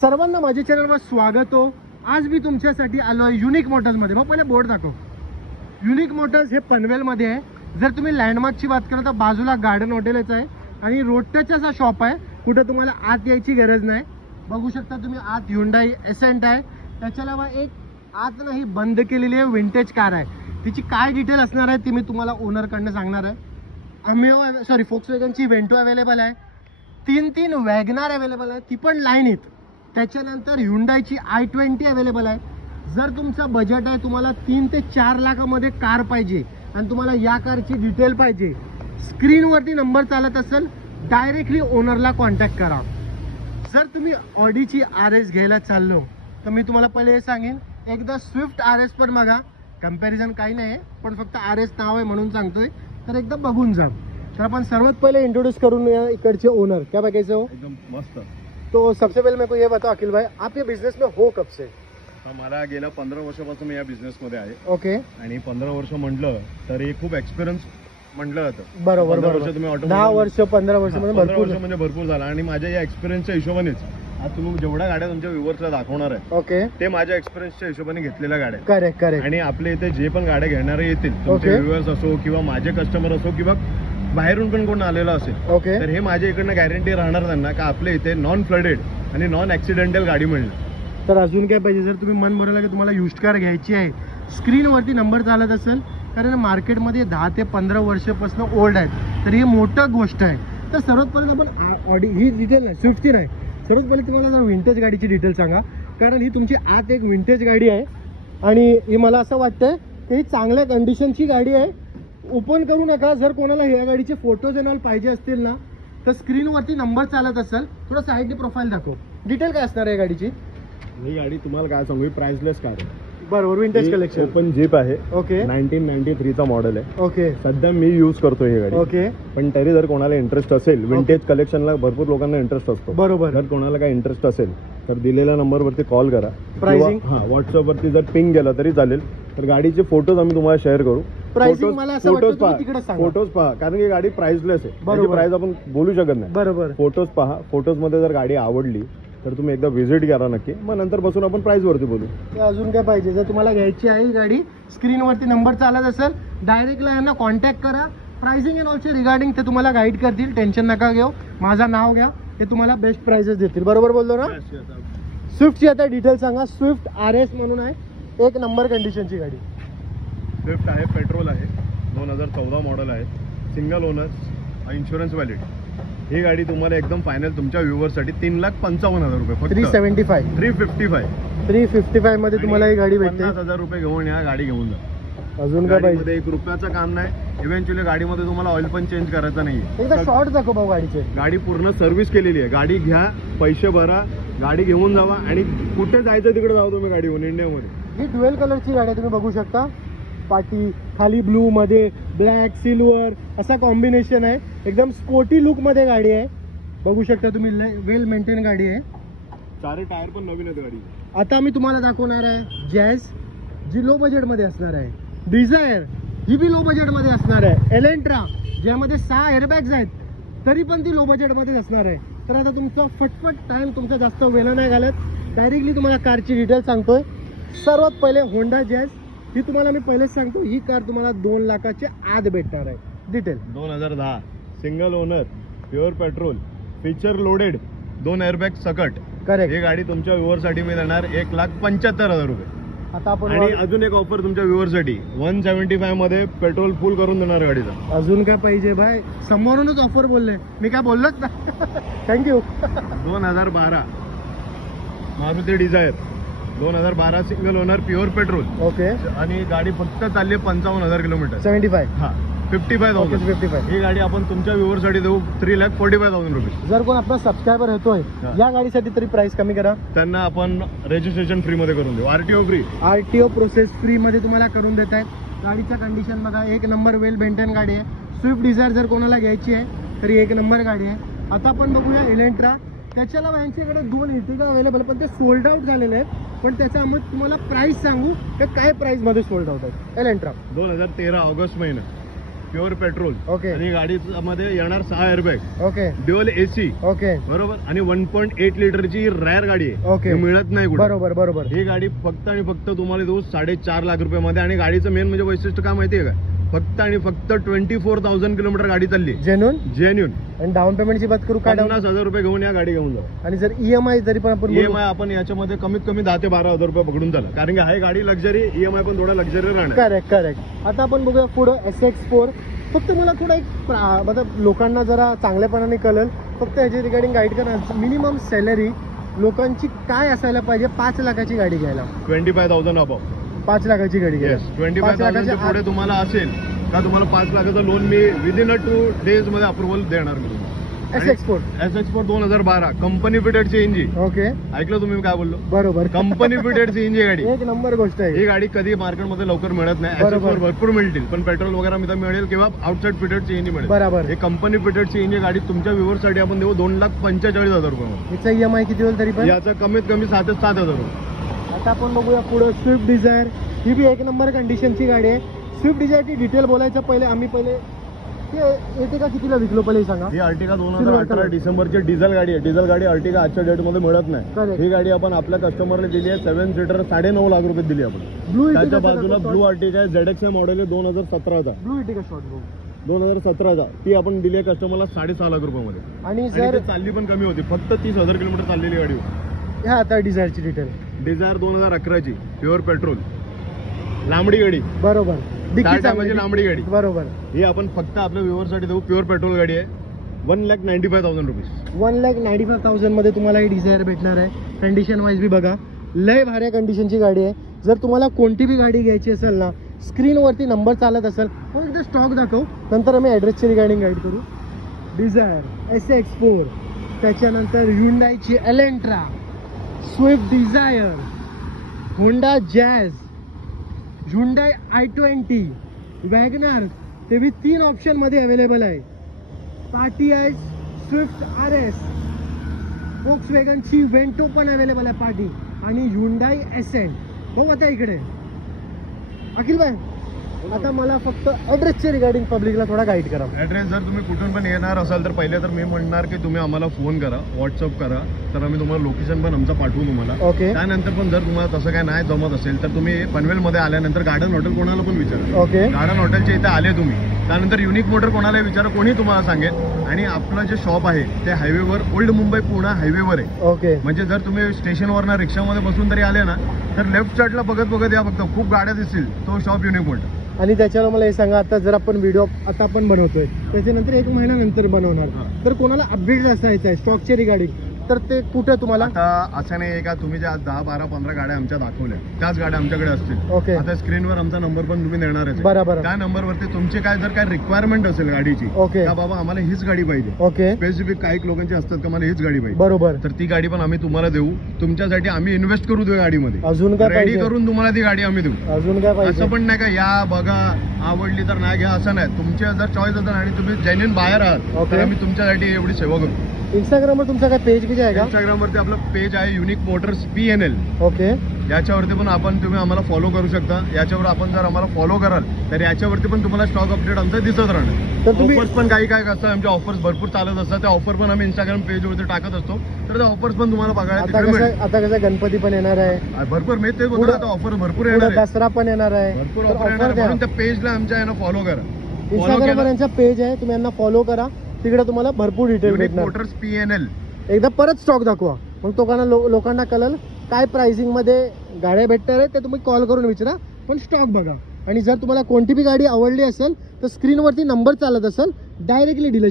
सर्वांना माझ्या चॅनलवर स्वागत हो। आज मी तुमच्यासाठी आलो आहे युनिक मोटर्स मध्ये। मग पहिले बोर्ड दाखव। युनिक मोटर्स हे पनवेल मध्ये आहे। जर तुम्ही लँडमार्कची बात करता तर बाजूला गार्डन हॉटेलच आहे आणि रोड टचच हा शॉप आहे। कुठे तुम्हाला आत यायची गरज नाही। बघू शकता तुम्ही आत Hyundai एसेंट आहे। त्याच्या अलावा एक आत नाही बंद केलेली आहे विंटेज कार आहे। तिची काय डिटेल असणार आहे ती मी तुम्हाला ओनर कडनं सांगणार आहे। फोक्सवॅगनची वेंटो अवेलेबल आहे। तीन वॅगनार अवेलेबल आहे, ती पण लाईनीत। त्याच्यानंतर Hyundaiची i20 अवेलेबल आहे। जर तुमचं बजेट आहे तुम्हाला 3 ते 4 लाखामध्ये कार पाहिजे आणि तुम्हाला या कारची डिटेल पाहिजे, स्क्रीनवरती नंबर चालत असेल डायरेक्टली ओनरला कॉन्टॅक्ट करा। जर तुम्ही ऑडीची RS घ्यायला चाललो तर मी तुम्हाला पहिले हे सांगेन, एकदा स्विफ्ट RS पण बघा। कंपॅरिझन काही नाही आहे, पण फक्त RS नाव आहे म्हणून सांगतोय, तर एकदा बघून जा। तर आपण सर्वात पहिले इंट्रोड्यूस करून या इकडचे ओनर। क्या बघायचं हो? एकदम मस्त। तो सबसे पहले मेरे को ये बताओ अखिल भाई, आप ये बिजनेस में हो कब से? मला गेल्या 15 वर्षापासून मी या बिझनेस मध्ये आहे। ओके। आणि 15 वर्ष म्हटलं तर हे खूप एक्सपिरियन्स म्हटलं जातं। बरोबर तुम्ही बरोबर। 10 वर्ष 15 वर्ष म्हणजे भरपूर झाला। आणि माझ्या या एक्सपिरियन्सच्या हिशोबानेच आज तुम्ही जेवढ्या गाड्या तुमच्या व्ह्यूअर्सला दाखवणार आहे, ओके, ते माझ्या एक्सपिरियन्सच्या हिशोबाने घेतलेल्या गाड्या। Correct correct. आणि आपले इथे जे पण गाड्या घेणारे येतील, तुमचे व्ह्यूअर्स असो किंवा माझे कस्टमर असो किंवा बाहेरून पण कोण आलेला असेल, ओके, तर हे माझ्या इकडनं गॅरंटी राहणार त्यांना का आपल्या इथे नॉन फ्लडेड आणि नॉन ऍक्सिडेंटल गाडी मिळेल। तर अजून काय पाहिजे? जर तुम्ही मन भरवलं की तुम्हाला युज्ड कार घ्यायची आहे, स्क्रीनवरती नंबर चालत असेल, कारण मार्केटमध्ये 10 ते 15 वर्षापासून ओल्ड आहेत, तर ही मोठं गोष्ट आहे। तर सर्वात पहिले आपण ऑडी ही डिटेल नाही, स्विफ्टची नाही, सर्वात पहिले तुम्हाला जर विंटेज गाडीची डिटेल सांगा, कारण ही तुमची आत एक विंटेज गाडी आहे आणि ही मला असं वाटतं की ही चांगल्या कंडिशनची गाडी आहे। ओपन करू नका। जर कोणाला ह्या गाडीचे फोटोज एंड ऑल पाहिजे असतील ना, तर स्क्रीनवरती नंबर चालत असेल, थोडं साईडने प्रोफाईल दाखव। डिटेल काय असणार आहे गाडीची? ही गाडी तुम्हाला काय सांगू, प्राइसलेस कार आहे। बरोबर, विंटेज कलेक्शन, ओपन जीप आहे। ओके, 1993 चा मॉडेल आहे। ओके, सध्या मी यूज करतोय ही गाडी। ओके, पण तरी जर कोणाला इंटरेस्ट असेल, विंटेज कलेक्शनला भरपूर लोकांना इंटरेस्ट असतो, बरोबर, जर कोणाला काही इंटरेस्ट असेल तर दिलेल्या नंबरवरती कॉल करा। प्राइसिंग व्हॉट्सअपवरती जर पिंग केलं तरी चालेल। तर गाडीचे फोटोज आम्ही तुम्हाला शेअर करू। प्राइसिंग मला असं वाटतं तुम्ही तिकडे सांगा। फोटोज पहा, कारण की गाडी प्राइसलेस आहे, त्याची प्राइस आपण बोलू शकत नाही। बरोबर, फोटोज पहा। फोटोज मध्ये जर गाडी आवडली तर तुम्ही एकदा व्हिजिट करा नक्की, मग नंतर बसून आपण प्राइस वरती बोलू। अजून काय पाहिजे? जर तुम्हाला घ्यायची आहे ही गाडी, स्क्रीनवरती नंबर चालत असेल, डायरेक्टला यांना कॉन्टॅक्ट करा। प्राइसिंग अँड ऑल्सो रिगार्डिंग ते तुम्हाला गाईड करतील, टेन्शन नका घेऊ। माझं नाव घ्या, ते तुम्हाला बेस्ट प्राइसेस देतील। बरोबर बोललो ना? स्विफ्टची आता डिटेल सांगा। स्विफ्ट RS म्हणून आहे, एक नंबर कंडिशनची गाडी। स्विफ्ट आहे, पेट्रोल आहे, 2014 मॉडेल आहे, सिंगल ओनर, इन्शुरन्स व्हॅलिड। ही गाडी तुम्हाला एकदम फायनल तुमच्या व्ह्यूअरसाठी 3,55,000 रुपये, 355 मध्ये तुम्हाला ही गाडी भेटते। 50,000 रुपये घेऊन या, गाडी घेऊन जा। अजून काय पाहिजे? 1 रुपयाचं काम नाही। इव्हेंच्युअली गाडीमध्ये तुम्हाला ऑइल पण चेंज करायचा नाही। एकदा शॉर्ट दाखव भाऊ गाडीचे। गाडी पूर्ण सर्व्हिस केलेली आहे। गाडी घ्या, पैसे भरा, गाडी घेऊन जावा आणि कुठे जायचं तिकडे जाऊ तुम्ही गाडी घेऊन। इंडियामध्ये ही ड्युएल कलरची गाडी आहे, तुम्ही बघू शकता। पाटी खाली ब्लू मध्ये ब्लॅक सिल्वर असा कॉम्बिनेशन आहे, एकदम स्पोर्टी लुक मध्ये गाडी आहे। बघू शकता तुम्ही, वेल मेंटेन गाडी आहे। सारे टायर पण नवीन आहेत गाडी। आता मी तुम्हाला दाखवणार आहे जॅज, जी लो बजेट मध्ये असणार आहे। डिझायर, ही बी लो बजेट मध्ये असणार आहे। एलेंट्रा, ज्यामध्ये 6 एअरबॅग्स आहेत, तरी पण ती लो बजेट मध्ये असणार आहे। तर आता तुमचा फटफट टाइम तुमचा जास्त वेळ नाही घालत, डायरेक्टली तुम्हाला कारची डिटेल सांगतोय। सर्वात पहिले होंडा जॅज, ही तुम्हाला मी पहिलेच सांगतो, ही कार तुम्हाला 2 लाखाच्या आत भेटणार आहे। Detail 2010, single owner, pure petrol, feature loaded, 2 airbag सकट। करेक्ट। ही गाडी तुमच्या व्ह्यूअरसाठी मी देणार 1,75,000 रुपये। आता आपण आणि अजून एक ऑफर तुमच्या व्ह्यूअरसाठी 175 मध्ये पेट्रोल फुल करून देणार गाडीचा। अजून काय पाहिजे भाई? समोरूनच ऑफर बोलले, मी काय बोललोच ना। Thank you. 2012 Maruti Dzire, 2012 single owner, pure petrol, okay, आणि गाडी फक्त चालली 55,000 किलोमीटर। 75, हा 55,000। 55। ही गाडी आपण तुमच्या व्ह्यूअरसाठी देऊ 3,45,000 रुपये। जर कोण आपला सबस्क्रायबर होतोय या गाडीसाठी तरी प्राइस कमी करा। त्यांना आपण रजिस्ट्रेशन फ्री मध्ये करून देऊ, RTO free, RTO process free मध्ये तुम्हाला करून देत आहेत। गाडीचा कंडिशन बघा, एक नंबर वेल मेंटेन गाडी आहे। स्विफ्ट डिझायर जर कोणाला घ्यायची आहे तरी एक नंबर गाडी आहे। आता आपण बघूया एलेंट्रा। त्याच्याला यांच्याकडे 2 इर्टिगा अवेलेबल, पण ते सोल्ड आउट झालेले आहेत। पण त्याच्यामध्ये तुम्हाला प्राइस सांगू, तर काय प्राइस मध्ये सोल्ड आउट आहे एलेंट्रा? 2013 ऑगस्ट महिना, प्युअर पेट्रोल. ओके. आणि गाडीमध्ये येणार 6 airbag, okay dual AC, okay बरोबर. आणि 1.8 लिटरची रॅर गाडी आहे. ओके. हे मिळत नाही कुठे. बरोबर बरोबर. ही गाडी फक्त आणि फक्त तुम्हाला देऊ 4.5 लाख रुपयामध्ये. आणि गाडीचं मेन म्हणजे वैशिष्ट्य काय माहितीये का, फक्त आणि फक्त 24,000 किलोमीटर गाडी चालली. जेन्युन. जेन्युन. डाऊन पेमेंटची बात करू का? 50,000 रुपये घेऊन या गाडी घेऊन जाऊ. आणि जर ईएमआय जरी पण आपण ईएमआय आपण याच्यामध्ये कमीत कमी 10 ते 12,000 रुपये पकडून झाला. कारण की हाय गाडी लक्झरी, ईएमआय पण थोडा लक्झरी राहणार. Correct correct. आता आपण बघूया पुढं SX4. फक्त मला थोडा एक मतलब लोकांना जरा चांगल्यापणाने कळेल, फक्त ह्याची रिगार्डिंग गाईड करा. मिनिमम सॅलरी लोकांची काय असायला पाहिजे 5 लाखाची गाडी घ्यायला? 25,000 अबाव. 5 लाखाची गाडी घ्यायला. 25,000 पुढे तुम्हाला असेल का तुम्हाला 5 लाखाचं लोन मी विदिन 2 डेज मध्ये अप्रुव्हल देणार मी तुम्हाला. SX4 2012 company fitted CNG. Okay. ऐकलं तुम्ही काय बोललो? बरोबर. कंपनी फिटेड सीएनजी गाडी. एक नंबर गोष्ट आहे. ही गाडी कधी मार्केटमध्ये लवकर मिळत नाही. बरोबर. SX4 भरपूर मिळतील, पण पेट्रोल वगैरे मिळेल किंवा आउटसाइड फिटेड सीएनजी मिळेल. बरोबर. हे कंपनी फिटेड सीएनजी गाडी तुमच्या व्ह्यूअरसाठी आपण देऊ 2,45,000 रुपये. याचा ईएमआय किती होईल तरी पण? याचा कमीत कमी 7 ते 7,000 रुपये. आता आपण बघूया पुढे स्विफ्ट डिझायर. ही बी एक नंबर कंडिशनची गाडी आहे. स्विफ्ट डिझायरची डिटेल बोलायचं पहिले आम्ही ते येते का कितीला विकलो पहिले सांगा. ही अर्टिगा 2018 डिसेंबरची डिझेल गाडी आहे. डिझेल गाडी अर्टिगा आजच्या डेट मध्ये मिळत नाही. Correct. ही गाडी आपण आपल्या कस्टमरला दिली आहे 7 सीटर 9.5 लाख रुपये दिली आपण. ब्लू त्याच्या बाजूला ब्लू अर्टिगा आहे, ZXI मॉडेल आहे 2017चा. ब्लू इटिका शॉर्ट ब्लू 2017चा ती आपण दिली आहे कस्टमरला 6.5 लाख रुपयामध्ये. आणि आणि जर ती चालली पण कमी होती, फक्त 30,000 किलोमीटर चाललेली गाडी होती. ह्या आता डिझायरची डिटेल. डिझायर 2011ची प्युअर पेट्रोल लांबडी गाडी. बरोबर. चार टायमाची लांबडी गाडी. बरोबर. ही आपण फक्त आपल्या व्ह्यूअरसाठी देऊ. प्युअर पेट्रोल गाडी आहे. 1,95,000 रुपीज. 1,95,000 मध्ये तुम्हाला ही डिझायर भेटणार आहे. कंडिशन वाईज बी बघा, लय भारी कंडिशनची गाडी आहे. जर तुम्हाला कोणती बी गाडी घ्यायची असेल ना, स्क्रीनवरती नंबर चालत असेल मग एकदा स्टॉक दाखव, नंतर आम्ही ॲड्रेसची रिगार्डिंग गाईड करू. डिझायर, SX4, त्याच्यानंतर ह्युंडाईची Elantra, Swift Dzire, Honda Jazz, Hyundai i20, WagonR, ते बी 3 ऑप्शन मध्ये अवेलेबल आहे. पार्टी आहे, स्विफ्ट RS, वॉक्सवॅगनची वेंटो पण अवेलेबल आहे पार्टी, आणि ह्युंडाई एसेंट. बघू आता इकडे अखिल भाई, आता मला फक्त ॲड्रेसचे रिगार्डिंग पब्लिकला थोडा गाईड करा. ॲड्रेस जर तुम्ही कुठून पण येणार असाल तर पहिले तर मी म्हणणार की तुम्ही आम्हाला फोन करा, व्हॉट्सअप करा, तर आम्ही तुम्हाला लोकेशन पण आमचं पाठवू तुम्हाला. ओके. त्यानंतर पण जर तुम्हाला तसं काय नाही जमत असेल तर तुम्ही पनवेलमध्ये आल्यानंतर गार्डन हॉटेल कोणाला पण विचारा. ओके. गार्डन हॉटेलच्या इथे आले तुम्ही, त्यानंतर युनिक मोटर कोणाला विचारा, कोणी तुम्हाला सांगेल. आणि आपलं जे शॉप आहे ते हायवेवर, ओल्ड मुंबई पुणे हायवेवर आहे. ओके. म्हणजे जर तुम्ही स्टेशनवरनं रिक्षामध्ये बसून तरी आले ना तर लेफ्ट साईडला बघत बघत या, फक्त खूप गाड्या दिसतील, तो शॉप युनिक मोटर. आणि त्याच्यावर मला हे सांगा, आता जर आपण व्हिडिओ आता आपण बनवतोय त्याच्यानंतर 1 महिन्यानंतर बनवणार, तर कोणाला अपडेट असायचं आहे स्टॉकचे रिगार्डिंग, तर ते कुठे तुम्हाला? आता असं नाही का तुम्ही ज्या 10, 12, 15 गाड्या आमच्या दाखवल्या त्याच गाड्या आमच्याकडे असतील. ओके. आता स्क्रीनवर आमचा नंबर पण तुम्ही देणारच. बरोबर. त्या नंबरवरती तुमची काय जर काय रिक्वायरमेंट असेल गाडीची, ओके, का बाबा आम्हाला हीच गाडी पाहिजे, ओके, स्पेसिफिक काही लोकांची असतात का मला हीच गाडी पाहिजे, बरोबर, तर ती गाडी पण आम्ही तुम्हाला देऊ. तुमच्यासाठी आम्ही इन्व्हेस्ट करू देऊ गाडीमध्ये, अजून काय रेडी पाहिजे? करून तुम्हाला ती गाडी आम्ही देऊ. अजून काय पाहिजे? असं पण नाही का या बघा आवडली तर नाही घ्या, असं नाही. तुमचे जर चॉईस असेल आणि तुम्ही जेन्युइन बाहेर आहात ओके, तर आम्ही तुमच्यासाठी एवढी सेवा करू. इंस्टाग्रामवर तुमचा काय पेज किती आहे का? इंस्टाग्रामवरती आपलं पेज आहे युनिक मोटर्स PNL. ओके. याच्यावरती पण तुम्ही आम्हाला फॉलो करू शकता. याच्यावर आपण जर आम्हाला फॉलो कराल तर याच्यावरती पण तुम्हाला स्टॉक अपडेट आमचं दिसत राहणार. तर तुम्ही ऑफर्स पण काही काय असतात, आमच्या ऑफर्स भरपूर चालत असतात, त्या ऑफर पण आम्ही इंस्टाग्राम पेजवरती टाकत असतो, तर त्या ऑफर्स पण तुम्हाला बघायला तिकडे मिळेल. आता कसं गणपती पण येणार आहे, भरपूर मी ते बोलतो, आता ऑफर भरपूर येणार आहे, दसरा पण येणार आहे, भरपूर तर ऑफर येणार आहे. द्या. म्हणून त्या पेजला आमच्या यांना फॉलो करा. इंस्टाग्रामवर यांचा पेज आहे, तुम्ही यांना फॉलो करा, तिकडे तुम्हाला भरपूर डिटेल युनिक भेटणार. Motors PNL. एकदा परत स्टॉक दाखवा, मग लोकांना कळेल काय प्राइसिंग मध्ये गाड्या भेटणार आहेत, ते तुम्ही कॉल करून विचारा, पण स्टॉक बघा. आणि जर तुम्हाला कोणती बी गाडी आवडली असेल तर स्क्रीनवरती नंबर चालत असेल, डायरेक्टली डीलर